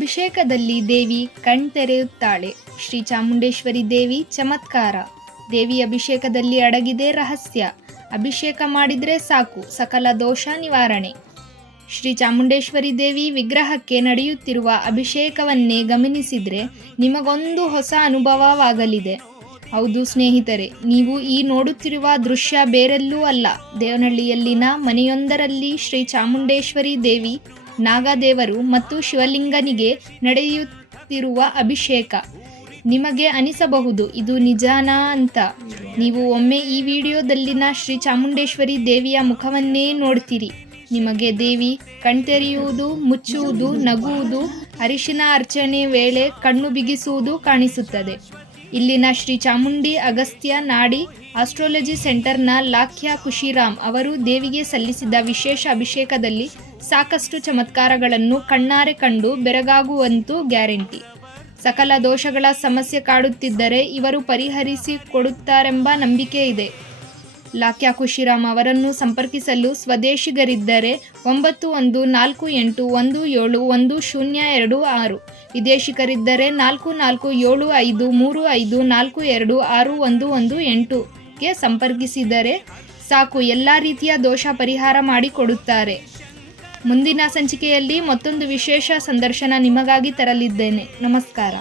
ಅಭಿಷೇಕದಲ್ಲಿ ದೇವಿ ಕಣ್ತೆರೆಯುತ್ತಾಳೆ. ಶ್ರೀ ಚಾಮುಂಡೇಶ್ವರಿ ದೇವಿ ಚಮತ್ಕಾರ. ದೇವಿ ಅಭಿಷೇಕದಲ್ಲಿ ಅಡಗಿದೆ ರಹಸ್ಯ. ಅಭಿಷೇಕ ಮಾಡಿದರೆ ಸಾಕು, ಸಕಲ ದೋಷ ನಿವಾರಣೆ. ಶ್ರೀ ಚಾಮುಂಡೇಶ್ವರಿ ದೇವಿ ವಿಗ್ರಹಕ್ಕೆ ನಡೆಯುತ್ತಿರುವ ಅಭಿಷೇಕವನ್ನೇ ಗಮನಿಸಿದರೆ ನಿಮಗೊಂದು ಹೊಸ ಅನುಭವವಾಗಲಿದೆ. ಹೌದು ಸ್ನೇಹಿತರೆ, ನೀವು ಈ ನೋಡುತ್ತಿರುವ ದೃಶ್ಯ ಬೇರೆಲ್ಲೂ ಅಲ್ಲ. ದೇವನಹಳ್ಳಿಯಲ್ಲಿನ ಮನೆಯೊಂದರಲ್ಲಿ ಶ್ರೀ ಚಾಮುಂಡೇಶ್ವರಿ ದೇವಿ ನಾಗದೇವರು ಮತ್ತು ಶಿವಲಿಂಗನಿಗೆ ನಡೆಯುತ್ತಿರುವ ಅಭಿಷೇಕ. ನಿಮಗೆ ಅನಿಸಬಹುದು, ಇದು ನಿಜಾನಾ ಅಂತ. ನೀವು ಒಮ್ಮೆ ಈ ವಿಡಿಯೋದಲ್ಲಿನ ಶ್ರೀ ಚಾಮುಂಡೇಶ್ವರಿ ದೇವಿಯ ಮುಖವನ್ನೇ ನೋಡ್ತೀರಿ. ನಿಮಗೆ ದೇವಿ ಕಣ್ತೆರೆಯುವುದು, ಮುಚ್ಚುವುದು, ನಗುವುದು, ಅರಿಶಿನ ಅರ್ಚನೆ ವೇಳೆ ಕಣ್ಣು ಬಿಗಿಸುವುದು ಕಾಣಿಸುತ್ತದೆ. ಇಲ್ಲಿನ ಶ್ರೀ ಚಾಮುಂಡಿ ಅಗಸ್ತ್ಯ ನಾಡಿ ಆಸ್ಟ್ರಾಲಜಿ ಸೆಂಟರ್ನ ಲಾಖ್ಯ ಖುಷಿರಾಮ್ ಅವರು ದೇವಿಗೆ ಸಲ್ಲಿಸಿದ ವಿಶೇಷ ಅಭಿಷೇಕದಲ್ಲಿ ಸಾಕಷ್ಟು ಚಮತ್ಕಾರಗಳನ್ನು ಕಣ್ಣಾರೆ ಕಂಡು ಬೆರಗಾಗುವಂತೂ ಗ್ಯಾರಂಟಿ. ಸಕಲ ದೋಷಗಳ ಸಮಸ್ಯೆ ಕಾಡುತ್ತಿದ್ದರೆ ಇವರು ಪರಿಹರಿಸಿ ಕೊಡುತ್ತಾರೆಂಬ ನಂಬಿಕೆ ಇದೆ. ಲಾಕ್ಯಾ ಖುಷಿರಾಮ್ ಅವರನ್ನು ಸಂಪರ್ಕಿಸಲು ಸ್ವದೇಶಿಗರಿದ್ದರೆ ಒಂಬತ್ತು ಒಂದು ನಾಲ್ಕು ಎಂಟು ಒಂದು ಏಳು ಒಂದು ಶೂನ್ಯ ಎರಡು ಆರು, ವಿದೇಶಿಗರಿದ್ದರೆ ನಾಲ್ಕು ನಾಲ್ಕು ಏಳು ಐದು ಮೂರು ಐದು ನಾಲ್ಕು ಎರಡು ಆರು ಒಂದು ಒಂದು ಎಂಟುಗೆ ಸಂಪರ್ಕಿಸಿದರೆ ಸಾಕು ಎಲ್ಲ ರೀತಿಯ ದೋಷ ಪರಿಹಾರ ಮಾಡಿಕೊಡುತ್ತಾರೆ. ಮುಂದಿನ ಸಂಚಿಕೆಯಲ್ಲಿ ಮತ್ತೊಂದು ವಿಶೇಷ ಸಂದರ್ಶನ ನಿಮಗಾಗಿ ತರಲಿದ್ದೇನೆ. ನಮಸ್ಕಾರ.